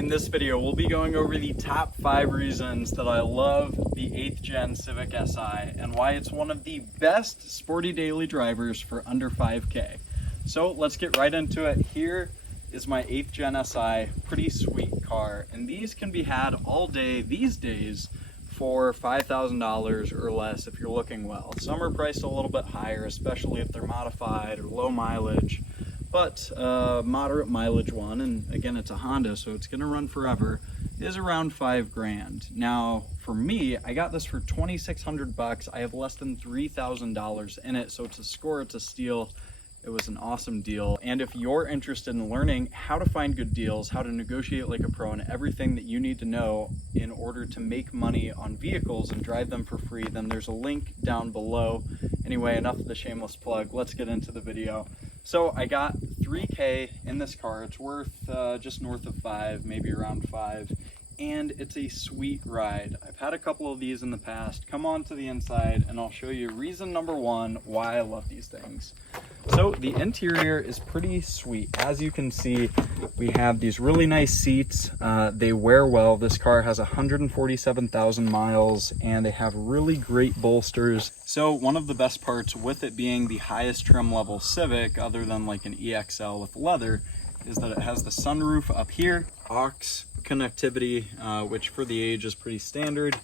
In this video, we'll be going over the top 5 reasons that I love the 8th gen Civic Si and why it's one of the best sporty daily drivers for under 5K. So let's get right into it. Here is my 8th gen Si, pretty sweet car, and these can be had all day these days for $5,000 or less if you're looking well. Some are priced a little bit higher, especially if they're modified or low mileage. But moderate mileage one, and again it's a Honda, so it's gonna run forever, is around $5,000. Now for me, I got this for 2,600 bucks. I have less than $3,000 in it, so it's a score, it's a steal. It was an awesome deal. And if you're interested in learning how to find good deals, how to negotiate like a pro, and everything that you need to know in order to make money on vehicles and drive them for free, then there's a link down below. Anyway, enough of the shameless plug. Let's get into the video. So I got $3K in this car. It's worth just north of 5, maybe around 5. And it's a sweet ride. I've had a couple of these in the past. Come on to the inside and I'll show you reason number 1 why I love these things. So the interior is pretty sweet. As you can see, we have these really nice seats. They wear well. This car has 147,000 miles and they have really great bolsters. So one of the best parts with it being the highest trim level Civic, other than like an EXL with leather, is that it has the sunroof up here, aux connectivity, which for the age is pretty standard,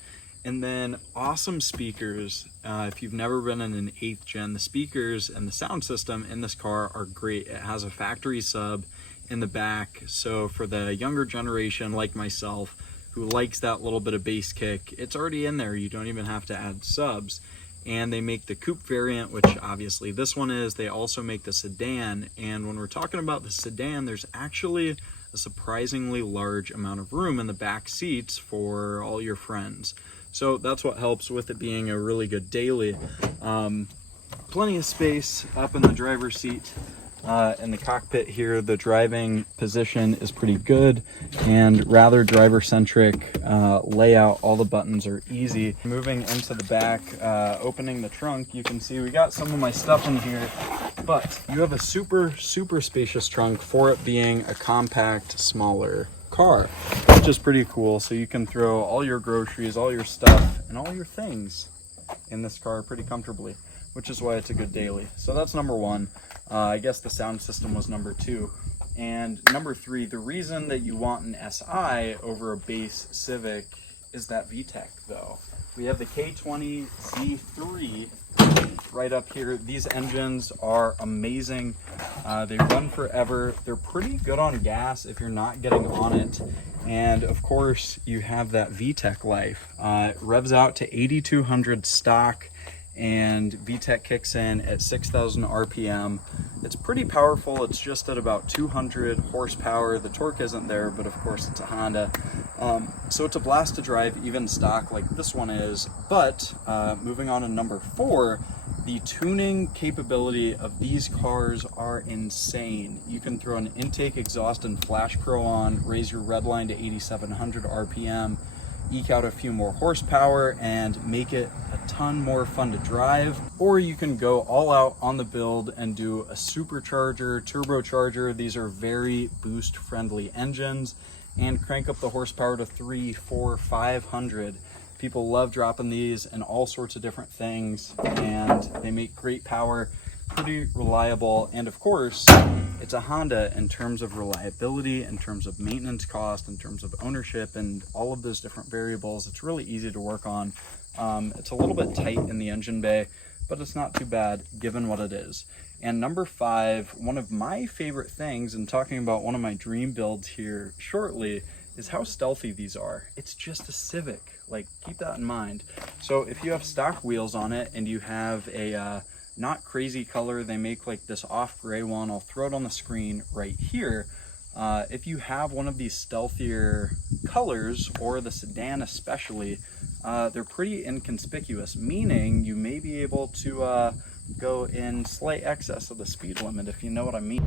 and then awesome speakers. If you've never been in an 8th gen, the speakers and the sound system in this car are great. It has a factory sub in the back, so for the younger generation like myself who likes that little bit of bass kick, it's already in there. You don't even have to add subs. And they make the coupe variant, which obviously this one is. They also make the sedan, and when we're talking about the sedan, there's actually a surprisingly large amount of room in the back seats for all your friends. So that's what helps with it being a really good daily. Plenty of space up in the driver's seat. In the cockpit here, the driving position is pretty good and rather driver-centric layout. All the buttons are easy. Moving into the back, opening the trunk, you can see we got some of my stuff in here, but you have a super spacious trunk for it being a compact, smaller car, which is pretty cool. So you can throw all your groceries, all your stuff, and all your things in this car pretty comfortably, which is why it's a good daily. So that's number 1. I guess the sound system was number 2. And number 3, the reason that you want an SI over a base Civic is that VTEC though. We have the K20 Z3 right up here. These engines are amazing. They run forever. They're pretty good on gas if you're not getting on it. And of course you have that VTEC life. It revs out to 8,200 stock, and VTEC kicks in at 6,000 RPM. It's pretty powerful. It's just at about 200 horsepower. The torque isn't there, but of course it's a Honda. So it's a blast to drive, even stock like this one is. But moving on to number 4, the tuning capability of these cars are insane. You can throw an intake exhaust and Flash Pro on, raise your red line to 8,700 RPM, eke out a few more horsepower and make it a ton more fun to drive. Or you can go all out on the build and do a supercharger, turbocharger. These are very boost friendly engines, and crank up the horsepower to 300, 400, 500. People love dropping these in all sorts of different things, and they make great power, pretty reliable. And of course, it's a Honda in terms of reliability, in terms of maintenance cost, in terms of ownership, and all of those different variables. It's really easy to work on. It's a little bit tight in the engine bay, but it's not too bad given what it is. And number 5, one of my favorite things, and talking about one of my dream builds here shortly, is how stealthy these are. It's just a Civic, like, keep that in mind. So if you have stock wheels on it and you have a not crazy color, they make like this off gray one, I'll throw it on the screen right here. If you have one of these stealthier colors, or the sedan especially, they're pretty inconspicuous, meaning you may be able to go in slight excess of the speed limit, if you know what I mean.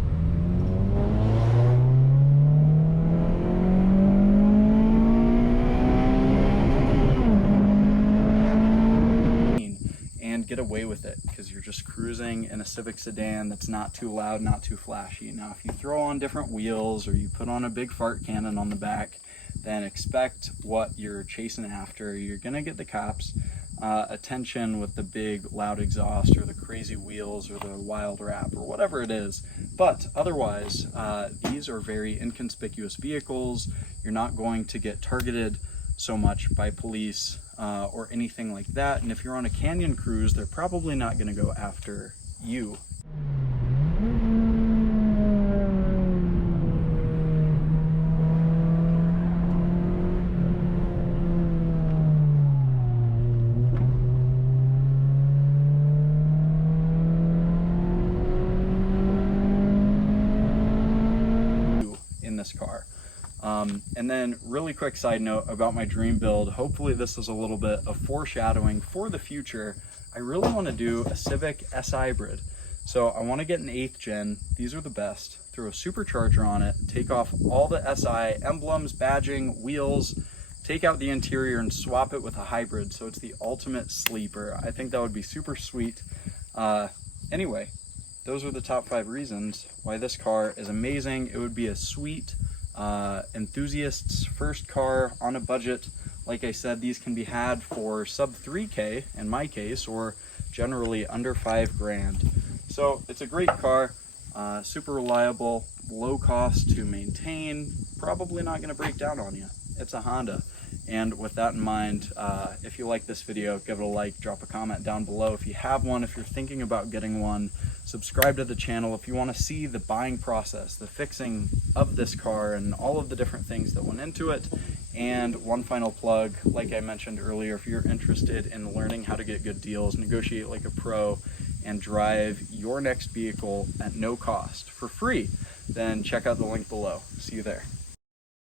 And get away with it because you're you're just cruising in a Civic sedan that's not too loud, not too flashy. Now, if you throw on different wheels or you put on a big fart cannon on the back, then expect what you're chasing after. You're gonna get the cops' attention with the big loud exhaust or the crazy wheels or the wild wrap or whatever it is. But otherwise, these are very inconspicuous vehicles. You're not going to get targeted so much by police or anything like that. And if you're on a canyon cruise, they're probably not gonna go after you. In this car. And then really quick side note about my dream build. Hopefully this is a little bit of foreshadowing for the future. I really want to do a Civic S hybrid. So I want to get an 8th gen. These are the best. Throw a supercharger on it, take off all the SI emblems, badging, wheels, take out the interior and swap it with a hybrid. So it's the ultimate sleeper. I think that would be super sweet. Anyway, those are the top 5 reasons why this car is amazing. It would be a sweet enthusiast's first car on a budget. Like I said, these can be had for sub 3K in my case, or generally under 5 grand. So it's a great car, super reliable, low cost to maintain, probably not going to break down on you. It's a Honda. And with that in mind, if you like this video, give it a like, drop a comment down below if you have one, if you're thinking about getting one. Subscribe to the channel if you want to see the buying process, the fixing of this car, and all of the different things that went into it. And one final plug, like I mentioned earlier, if you're interested in learning how to get good deals, negotiate like a pro, and drive your next vehicle at no cost for free, then check out the link below. See you there.